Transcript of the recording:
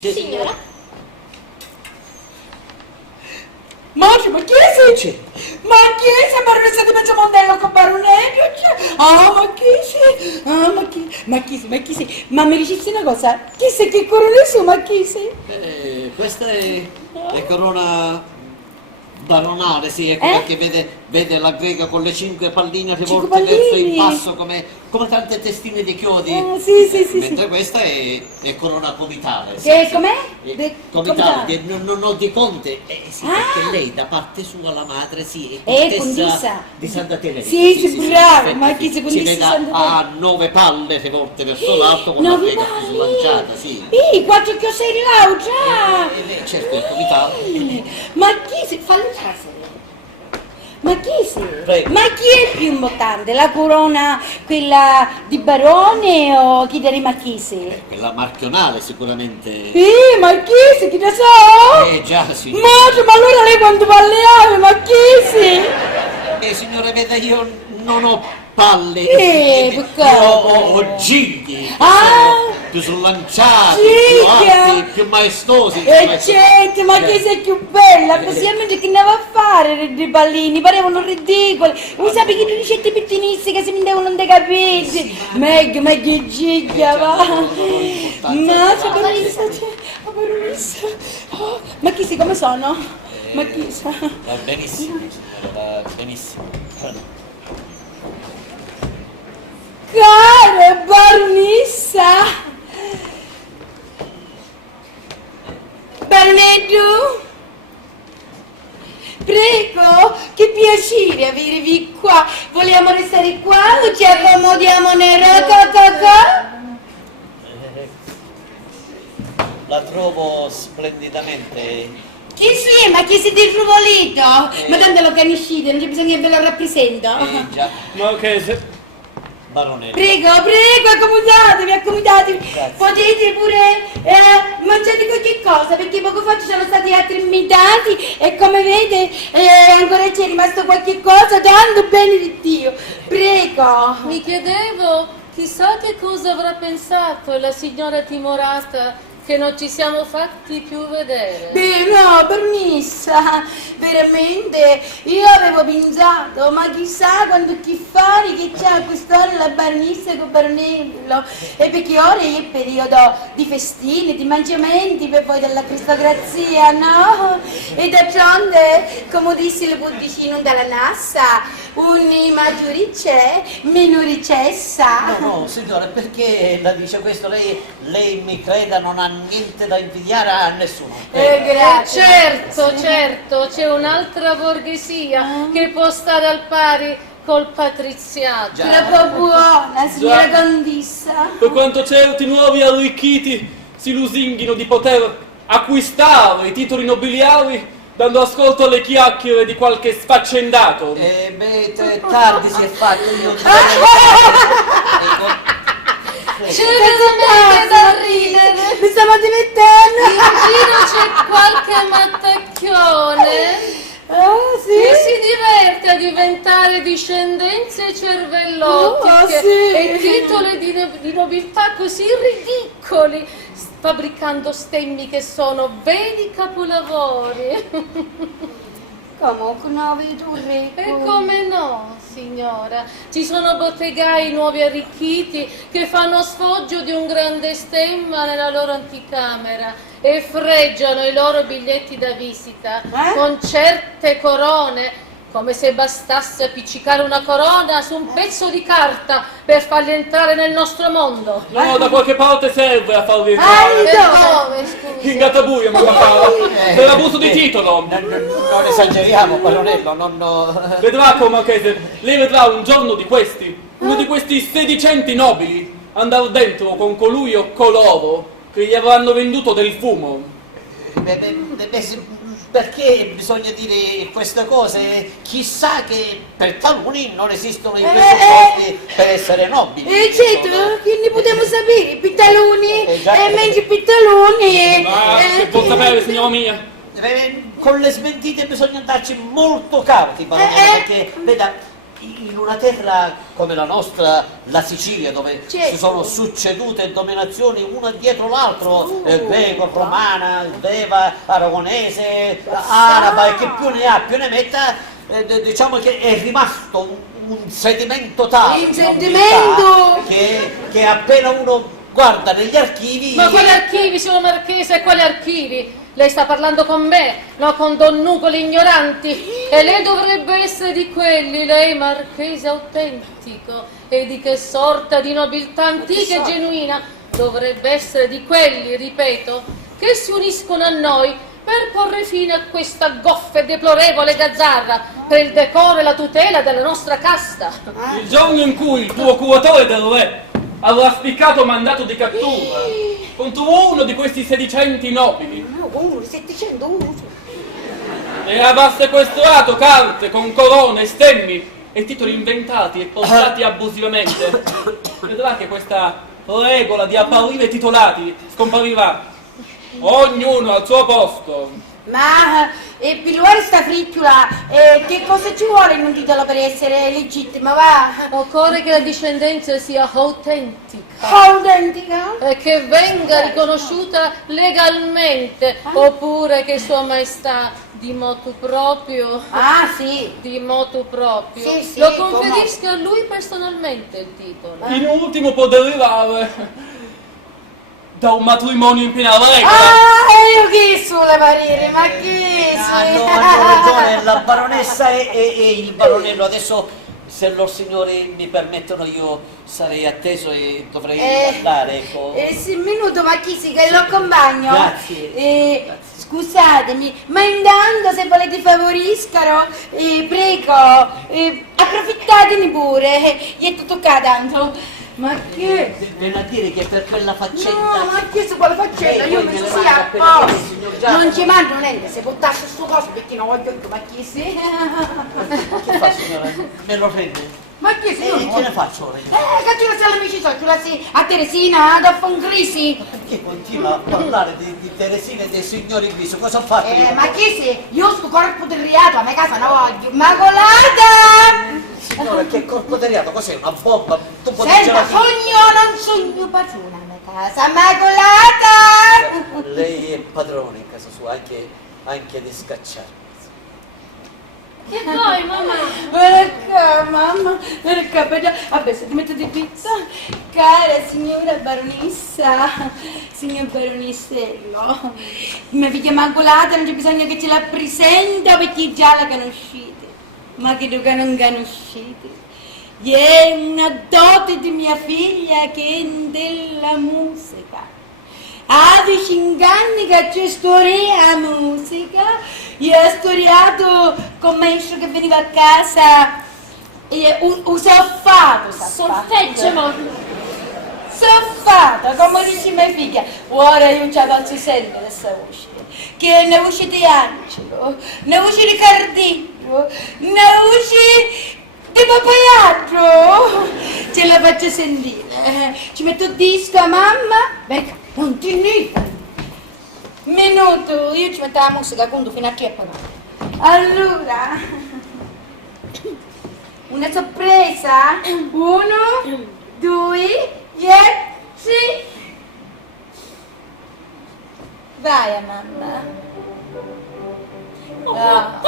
Signora? Maggio, ma chi sei? Ma chi sei? Baronessa di Mezzomondello con baronello? Ma chi sei? Ma chi sei? Ma mi dicessi una cosa? Chi sei? Che corona su? Ma chi sei? Questa è corona baronale, sì, è quella che vede la grega con le 5 palline rivolte verso il basso come tante testine di chiodi. Sì. Mentre questa è corona comitale. Che com'è? Comitale, non di conte, sì, perché lei da parte sua, la madre, sì, è Condessa. contessa di Santa Tenerife. Sì, bravo, ma chi chi si condessa si di veda Santa a 9 palle rivolte verso l'alto con la 9 grega più slanciata, sì. Quattro chioseri là, già! Certo, il comitale. Ma chi sei? Fallo entrare. Ma chi sei? Prego. Ma chi è il più importante? La corona, quella di barone o chi dei marchesi? Quella marchionale sicuramente. Marchesi, chi ne so? Già, sì. Ma allora lei quando va alle ave, marchesi? Signore, veda, io non ho palle. Perché? Io ho gigli. Più slanciati, più alti, più maestosi. Certo, ma che sei più bella, così almeno che ne va a fare dei ballini, parevano ridicoli. Vuoi sapere che le ricette pittinissime che si mi devono non capire? Meglio giglia, va. Ma c'è baronessa. Ma chi sei, come sono? Ma chi sa? Va benissimo, signore, va benissimo. Cara baronessa! Baronetto? Prego, che piacere avervi qua. Vogliamo restare qua o ci accomodiamo nel rocococò? La trovo splendidamente. Chi sì, ma chi siete ruvolito? Ma tanto lo caniscite, non c'è bisogno che ve lo rappresento. Già, Ma che se... baronello. Prego, accomodatevi. Grazie. Potete pure mangiare qualche cosa, perché poco fa ci sono stati altri invitati e come vede ancora c'è rimasto qualche cosa, tanto bene di Dio. Prego. Mi chiedevo, chissà che cosa avrà pensato la signora timorata che non ci siamo fatti più vedere. Beh, no, baronessa, veramente, io avevo pensato, ma chissà quanto chi fare che c'è a quest'ora la baronessa con baronello, e perché ora è il periodo di festini, di mangiamenti per voi dell'aristocrazia, no? E d'altronde, come disse il budicino della Nassa, un maggiore c'è, minore cessa. No, signore, perché la dice questo? Lei mi creda, non ha niente da invidiare a nessuno. Grazie. Certo, c'è un'altra borghesia che può stare al pari col patriziato. Troppo buona, signora Condissa. Per quanto certi nuovi arricchiti si lusinghino di poter acquistare i titoli nobiliari dando ascolto alle chiacchiere di qualche sfaccendato. Tardi si è fatto, io C'è veramente da ridere. Mi stiamo divertendo. In giro c'è qualche mattacchione che si diverte a diventare discendenze cervellotiche e titoli di nobiltà così ridicoli, fabbricando stemmi che sono veri capolavori. Comunque no, vedo un E ricco. come no, signora? Ci sono bottegai nuovi arricchiti che fanno sfoggio di un grande stemma nella loro anticamera e freggiano i loro biglietti da visita con certe corone, come se bastasse appiccicare una corona su un pezzo di carta per farli entrare nel nostro mondo. No, da qualche parte serve a farvi Per entrare. dove, scusi? In Gattabuia, ma per abuso di titolo. non esageriamo, baronello, non... Vedrà come Marchese, lei vedrà un giorno di questi, uno di questi sedicenti nobili, andare dentro con colui o coloro che gli avranno venduto del fumo. Perché bisogna dire queste cose? Chissà che per taluni non esistono i presupposti per essere nobili. Certo, quindi potremmo sapere, i pittaloni, mentre i pittaloni... Ma che può sapere, signora mia? Con le smentite bisogna andarci molto cauti, baronello, perché, veda, in una terra come la nostra, la Sicilia, dove Certo. si sono succedute dominazioni una dietro l'altro, greco, romana, sveva, aragonese, araba, e che più ne ha più ne metta, diciamo che è rimasto un sedimento tale Un di sedimento! nobiltà che appena uno guarda negli archivi... Ma quali archivi, signor Marchese, quali archivi? Lei sta parlando con me, no con Don Nucolo ignoranti. E lei dovrebbe essere di quelli, lei Marchese autentico. E di che sorta di nobiltà antica e genuina? Dovrebbe essere di quelli, ripeto, che si uniscono a noi per porre fine a questa goffa e deplorevole gazzarra, per il decoro e la tutela della nostra casta. Il giorno in cui il procuratore del re aveva spiccato mandato di cattura contro uno di questi sedicenti nobili, No, 701. e aveva sequestrato carte con corone, stemmi e titoli inventati e portati abusivamente, vedrà che questa regola di apparire titolati scomparirà, ognuno al suo posto. Ma pigliare sta fricchiola, che cosa ci vuole in un titolo per essere legittima, va? Occorre che la discendenza sia autentica Autentica? e che venga riconosciuta legalmente, oppure che Sua Maestà di motu proprio, Ah, sì. di motu proprio, Sì, sì, lo come no. conferisca a lui personalmente il titolo. In ultimo può derivare da un matrimonio in piena regola. Ah, io chi sulle parere, ma chi Hanno ragione la baronessa e il baronello. Adesso, se loro signori mi permettono, io sarei atteso e dovrei andare, ecco. Sì, un minuto, ma chi si che lo accompagno? Grazie. Scusatemi, ma intanto se volete favoriscano, prego, approfittatene pure, gli è tutto tanto. Ma che? Viene a dire che per quella faccenda... No, ma che se vuole faccenda? Lei Io poi mi me sono ne a manda appena che il posto. signor Giacomo- Non ci mando niente, se buttasse sto coso perché non voglio più, ma chi si? Che fa, signora? Me lo prende? Ma chi si? E che ne faccio ora? Che tu la sei all'amici so, tu la sei a Teresina, da Fongrisi. Perché continua a parlare di Teresina e dei signori Griso? Cosa ho fatto io? Ma chi si? Io sto corpo del reato, a me casa non voglio. Macolata! Signora, che corpo di reato? Cos'è? Una bomba? Tu puoi Senta, dircela sogno o non sogno padrona a me casa, Macolata! qui. Lei è padrone in casa sua, anche di scacciare. Che vuoi, mamma? Ecco, mamma, ecco, vabbè, se ti metto di pizza, cara signora baronessa, signor baronissello, mia figlia Immacolata non c'è bisogno che ce la presenta perché già la conoscete, ma che tu che non conoscete, è una dote di mia figlia che è della musica. A 5 anni che c'è storia a musica, io ho studiato con maestro che veniva a casa e un soffato, Solfeggio, ma... soffato, come dice mia figlia. Ora io ci faccio sempre questa voce, che è una voce di angelo, una voce di cardillo, una voce di papagliaggio. Ce la faccio sentire, ci metto il disco a mamma, becca, non ti nita. Minuto, io ci metto la musica conto fino a 3 Allora, una sorpresa, 1, 2, 10. Vai a mamma. Ah.